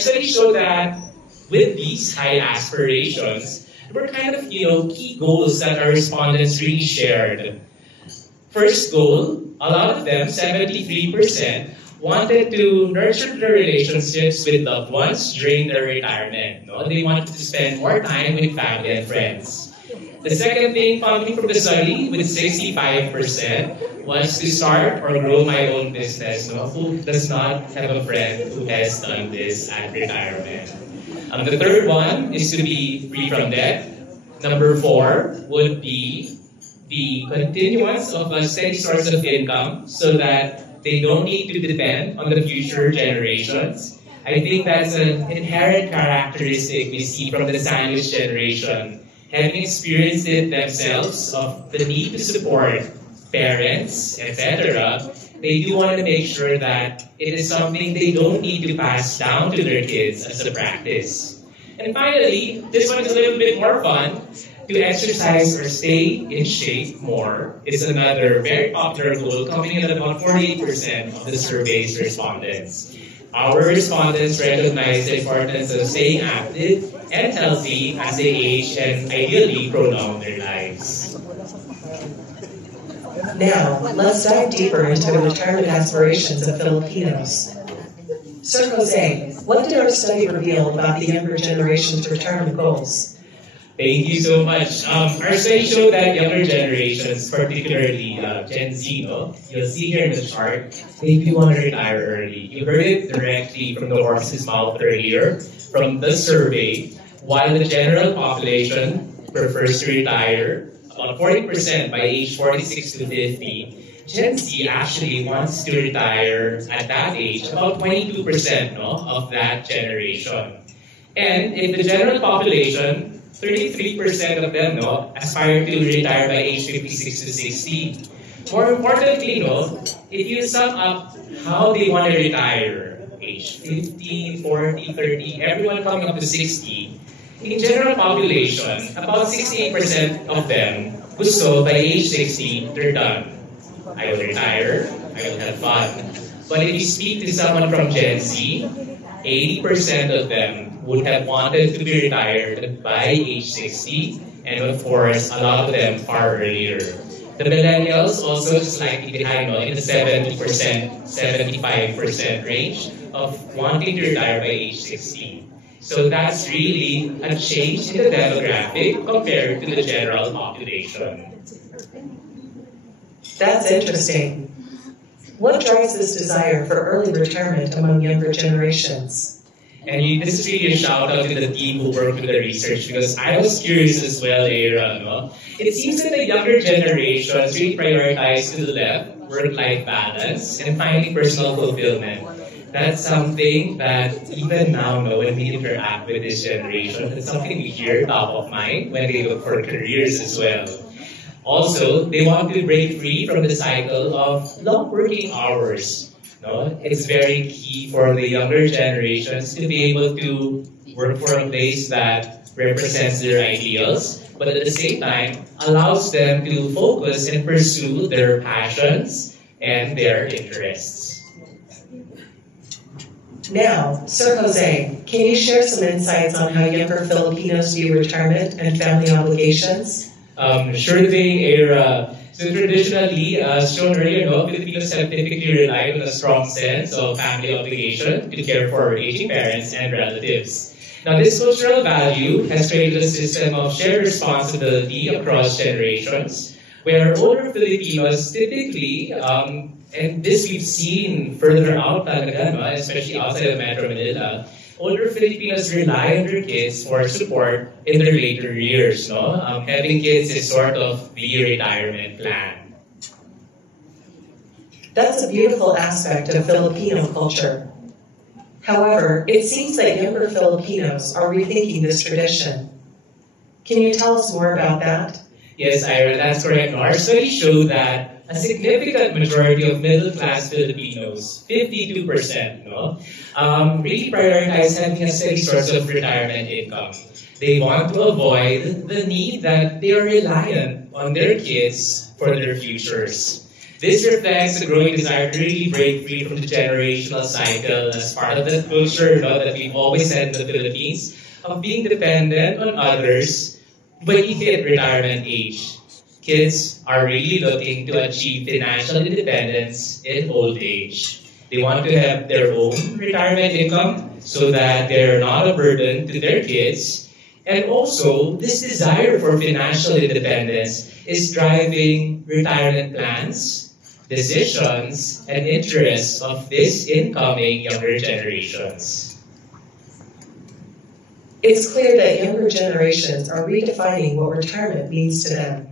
study showed that with these high aspirations, there were kind of, key goals that our respondents really shared. First goal, a lot of them, 73%, wanted to nurture their relationships with loved ones during their retirement. No? They wanted to spend more time with family and friends. The second thing coming from the study with 65% was to start or grow my own business. No? Who does not have a friend who has done this at retirement? The third one is to be free from debt. Number 4 would be the continuance of a steady source of income so that they don't need to depend on the future generations. I think that's an inherent characteristic we see from the sandwich generation, having experienced it themselves of the need to support parents, etc. They do want to make sure that it is something they don't need to pass down to their kids as a practice. And finally, this one is a little bit more fun. To exercise or stay in shape more is another very popular goal, coming in at about 48% of the survey's respondents. Our respondents recognize the importance of staying active and healthy as they age and ideally prolong their lives. Now, let's dive deeper into the retirement aspirations of Filipinos. Sir Jose, what did our study reveal about the younger generation's retirement goals? Thank you so much. Our study showed that younger generations, particularly Gen Z, you'll see here in the chart, they do want to retire early. You heard it directly from the horse's mouth earlier from the survey. While the general population prefers to retire, about 40% by age 46 to 50, Gen Z actually wants to retire at that age, about 22% of that generation. And if the general population, 33% of them aspire to retire by age 56 to 60. More importantly, if you sum up how they want to retire, age 50, 40, 30, everyone coming up to 60, in general population, about 68% of them gusto by age 60, they're done. I will retire, I will have fun. But if you speak to someone from Gen Z, 80% of them would have wanted to be retired by age 60, and of course, a lot of them far earlier. The millennials also slightly behind in the 70%, 75% range of wanting to retire by age 60. So that's really a change in the demographic compared to the general population. That's interesting. What drives this desire for early retirement among younger generations? And this is really a shout out to the team who worked with the research, because I was curious as well, Aaron. It seems that the younger generations really prioritize to the left work-life balance and finding personal fulfillment. That's something that even now, when we interact with this generation, it's something we hear top of mind when they look for careers as well. Also, they want to break free from the cycle of long working hours. It's very key for the younger generations to be able to work for a place that represents their ideals, but at the same time allows them to focus and pursue their passions and their interests. Now, Sir Jose, can you share some insights on how younger Filipinos view retirement and family obligations? Sure thing, Era. So traditionally, as shown earlier, Filipinos have typically relied on a strong sense of family obligation to care for aging parents and relatives. Now, this cultural value has created a system of shared responsibility across generations, where older Filipinos typically, and this we've seen further out, especially outside of Metro Manila, older Filipinos rely on their kids for support in their later years. Having kids is sort of the retirement plan. That's a beautiful aspect of Filipino culture. However, it seems that younger Filipinos are rethinking this tradition. Can you tell us more about that? Yes, Ira, that's correct. Our study showed that a significant majority of middle-class Filipinos, 52%, really prioritize having a steady source of retirement income. They want to avoid the need that they are reliant on their kids for their futures. This reflects a growing desire to really break free from the generational cycle as part of that culture that we've always had in the Philippines of being dependent on others when you hit retirement age. Kids are really looking to achieve financial independence in old age. They want to have their own retirement income so that they're not a burden to their kids. And also, this desire for financial independence is driving retirement plans, decisions, and interests of this incoming younger generations. It's clear that younger generations are redefining what retirement means to them.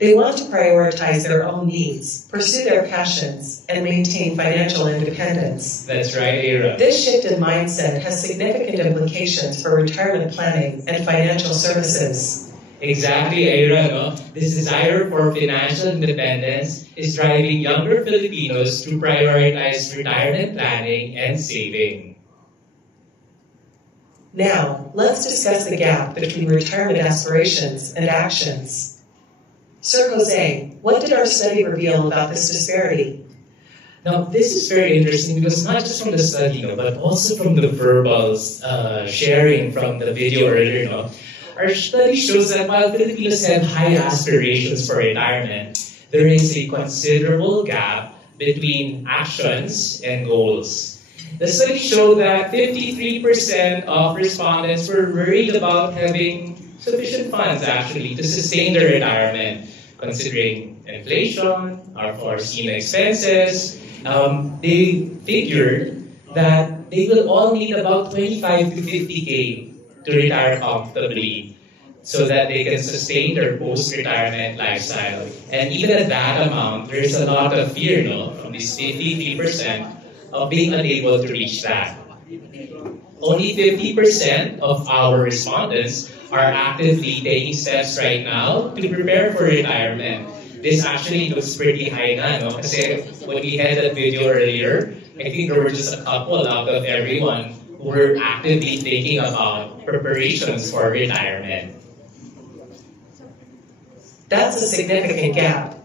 They want to prioritize their own needs, pursue their passions, and maintain financial independence. That's right, Ira. This shift in mindset has significant implications for retirement planning and financial services. Exactly, Ira. No? This desire for financial independence is driving younger Filipinos to prioritize retirement planning and saving. Now, let's discuss the gap between retirement aspirations and actions. Sir Jose, what did our study reveal about this disparity? Now, this is very interesting because not just from the study, but also from the verbal sharing from the video earlier. Our study shows that while Filipinos have high aspirations for retirement, there is a considerable gap between actions and goals. The study showed that 53% of respondents were worried about having sufficient funds actually to sustain their retirement, considering inflation, our foreseen expenses. They figured that they will all need about 25 to 50K to retire comfortably so that they can sustain their post-retirement lifestyle. And even at that amount, there's a lot of fear from this 53% of being unable to reach that. Only 50% of our respondents are actively taking steps right now to prepare for retirement. This actually looks pretty high na, Kasi when we had that video earlier, I think there were just a couple out of everyone who were actively thinking about preparations for retirement. That's a significant gap.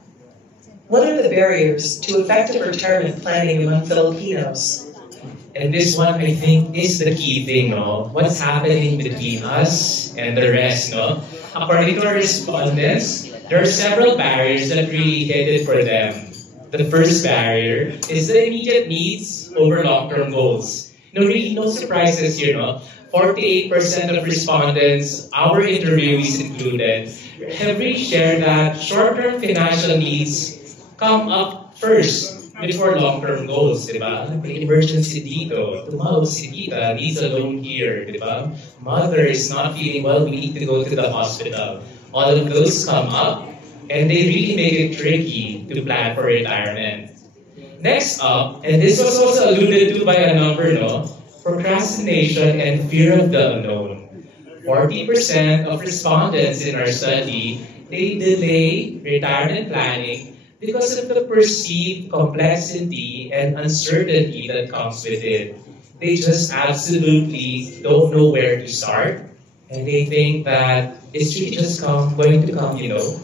What are the barriers to effective retirement planning among Filipinos? And this one, I think, is the key thing, What's happening between us and the rest, According to our respondents, there are several barriers that really hit it for them. The first barrier is the immediate needs over long-term goals. Really, no surprises here, 48% of respondents, our interviewees included, have really shared that short-term financial needs come up first before long-term goals, diba? May emergency dito, tumawag si tita, needs a loan here, diba? Mother is not feeling well, we need to go to the hospital. All of those come up, and they really make it tricky to plan for retirement. Next up, and this was also alluded to by a number, procrastination and fear of the unknown. 40% of respondents in our study, they delay retirement planning because of the perceived complexity and uncertainty that comes with it. They just absolutely don't know where to start, and they think that it's really just going to come,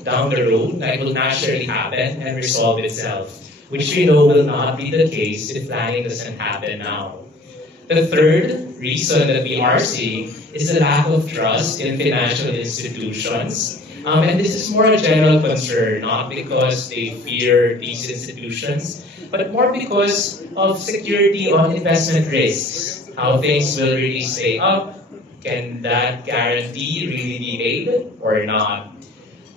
down the road, that will naturally happen and resolve itself, which we know will not be the case if planning doesn't happen now. The third reason that we are seeing is the lack of trust in financial institutions. And this is more a general concern, not because they fear these institutions, but more because of security on investment risks. How things will really stay up, can that guarantee really be made or not?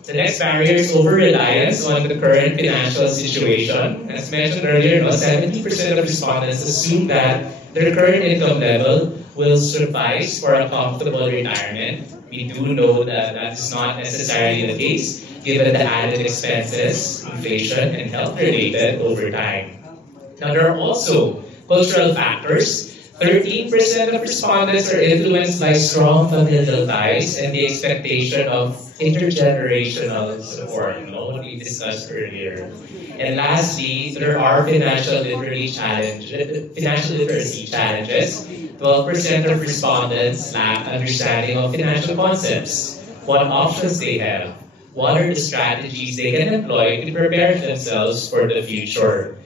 The next barrier is over-reliance on the current financial situation. As mentioned earlier, 70% of respondents assume that their current income level will suffice for a comfortable retirement. We do know that that's not necessarily the case, given the added expenses, inflation, and health-related over time. Now, there are also cultural factors. 13% of respondents are influenced by strong familial ties and the expectation of intergenerational support, what we discussed earlier. And lastly, there are financial literacy challenges. 12% of respondents lack understanding of financial concepts, what options they have, what are the strategies they can employ to prepare themselves for the future.